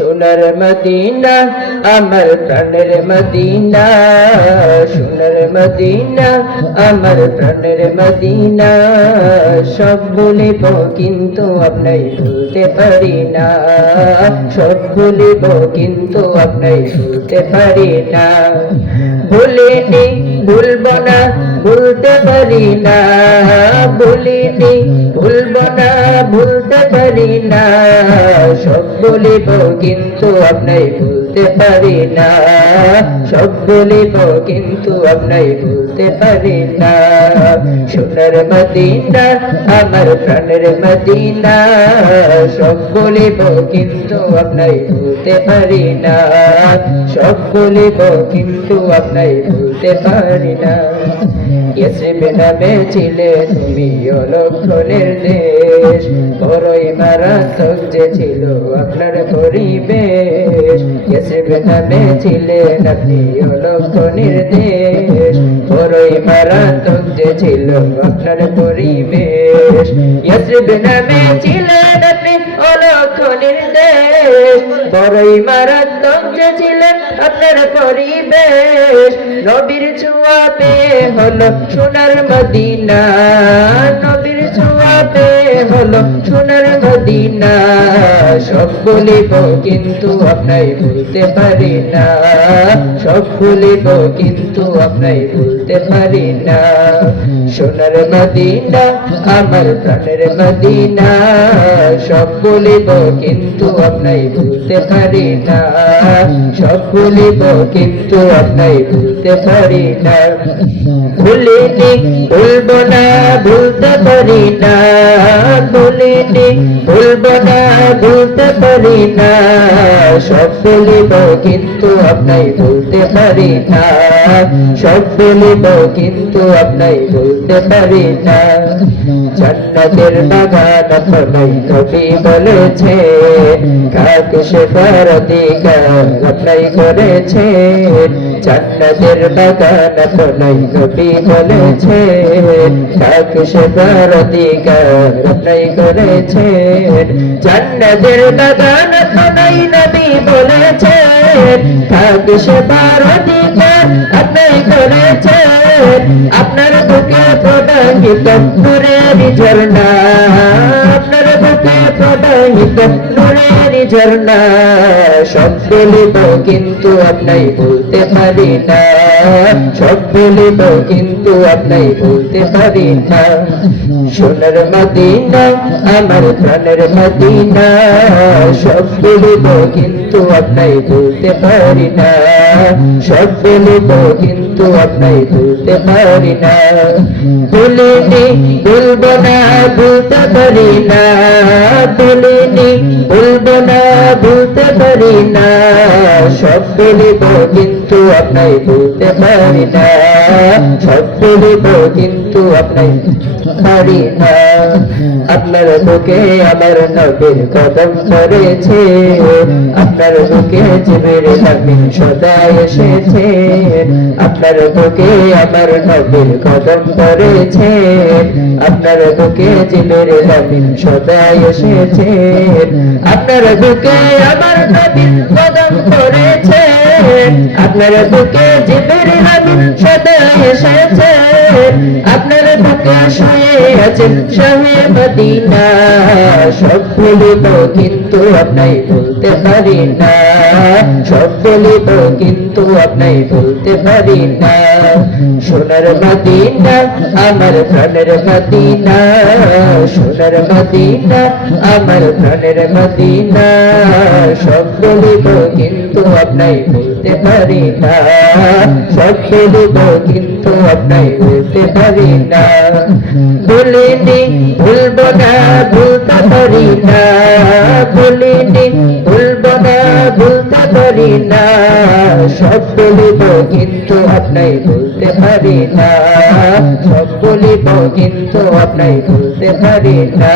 সোনার মদিনা আমার প্রাণের মদিনা, সোনার মদিনা আমার প্রাণের মদিনা। সব বলিব কিন্তু আপনাই ভুলতে পারি না, সব বলিব কিন্তু আপনাই ভুলতে পারি না। ভুলিনি ভুলব না ভুলতে পারি না, ভুলিনি ভুলব না ভুলতে পারি না। সব বলিব কিন্তু আপনাই ভুলতে পারি না, সব বলিব কিন্তু আপনাই ভুলতে পারি না। সোনার মদিনা আমার প্রাণের মদিনা, সব বলিব কিন্তু আপনাই ভুলতে পারি না, সব বলিব কিন্তু আপনাই ভুলতে পারি না। ইয়াসরিব নামে ছিলে তুমি অলক্ষণের দেশ, বড়ই মারাত্মক যে ছিল আপনার পরিবেশ। ইয়াসরিব নামে ছিলেন আপনি অলক্ষণের দেশ, বড়ই মারাত্মক যে ছিল আপনার পরিবেশ। ইয়াসরিব নামে ছিলেন আপনি অলক্ষণের দেশ, বড়ই মারাত্মক যে ছিলেন আপনার পরিবেশ। নবীর ছোঁয়া পেয়ে হলো সোনার মদিনা, নবীর ছোঁয়া পেয়ে হলো সোনার মদিনা। সব বলিব কিন্তু আপনাই ভুলতে পারি না, সব বলিব কিন্তু আপনাই ভুলতে পারি না। সোনার মদিনা আমার প্রাণের মদিনা, সব বলিব কিন্তু আপনাই ভুলতে পারি না, সব বলিব কিন্তু আপনাই ভুলতে পারি না। ভুলিনি ভুলব না ভুলতে পারি না, ভুলিনি ভুলব না ভুলতে পারি না। সব বলিব কিন্তু আপনাই ভুলতে পারি না, সব বলিব কিন্তু আপনাই ভুলতে পারি না। জান্নাতের বাগান আপনাই নবী বলেছে, কাক শেফার অধিকার আপনাই করেছে। জান্নাতের বাগান আপনাই নবী বলেছে, কাক শেফার অধিকার আপনাই করেছে। জান্নাতের বাগান আপনাই নবী বলেছে, কাক শেফার অধিকার আপনাই করেছে। আপনার বুকে প্রবাহিত নূরের ঝর্ণা, আপনার বুকে প্রবাহিত নূরের ঝর্ণা। সব বলিব কিন্তু আপনাই ভুলতে পারি না, সব বলিব কিন্তু আপনাই ভুলতে পারি না। সোনার মদিনা আমার প্রাণের মদিনা, সব বলিব কিন্তু আপনাই ভুলতে পারি না, সব বলিব কিন্তু আপনাই ভুলতে পারি না। ভুলিনি ভুলব না ভুলতে পারি না, ভুলিনি ভুলব না ভুলতে পারি না। সব বলিব কিন্তু আপনাই ভুলতে পারি না, সব বলিব কিন্তু আপনাই পারি না। আপনার বুকে আমার নবীর কদম পড়েছে, আপনার বুকে জিবরিল আমিন সদা এসেছে। আপনার বুকে আমার নবীর কদম পড়েছে, আপনার বুকে জিবরিল আমিন সদা এসেছে। আপনার বুকে আমার নবীর কদম পড়েছে, আপনার বুকে জিবরিল আমিন সদা এসেছে। আপনার বুকে শুয়ে আছেন শাহে মদিনা, সব বলিব কিন্তু আপনাই ভুলতে পারি না, সব বলিব কিন্তু আপনাই ভুলতে পারি না। সোনার মদিনা আমার প্রাণের মদিনা, সোনার মদিনা আমার প্রাণের মদিনা। সব বলিব কিন্তু আপনাই ভুলতে পারি না, সব বলিব কিন্তু আপনাই ভুলতে পারি না। ভুলিনি ভুলব না ভুলতে পারি না, ভুলিনি ভুলব না ভুলতে পারি না। সব বলিব কিন্তু আপনাই ভুলতে পারি না, সব বলিব কিন্তু আপনাই ভুলতে পারি না।